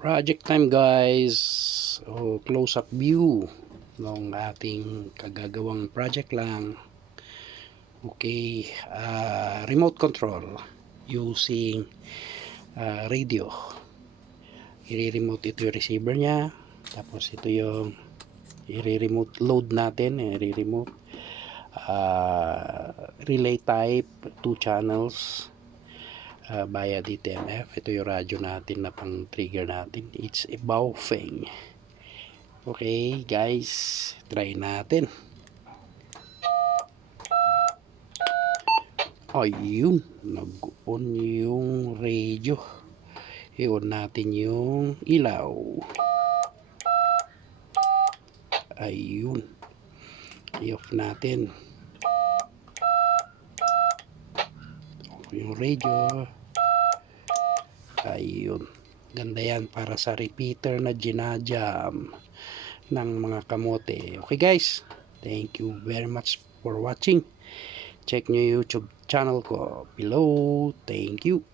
Project time guys. Close up view ng ating kagagawang project lang. Okay, remote control using radio. I-remote ito yung receiver nya, tapos ito yung i-remote load natin, i-remote relay type 2 channels via DTMF. Ito yung radyo natin na pang trigger natin. It's a Baofeng. Okay guys, try natin. Ayun, nag-on yung radio. I-on natin yung ilaw. Ayun, i-off natin yung radio. Ayun, ganda yan para sa repeater na ginajam ng mga kamote. Okay guys, thank you very much for watching. Check nyo yung YouTube channel ko below. Thank you.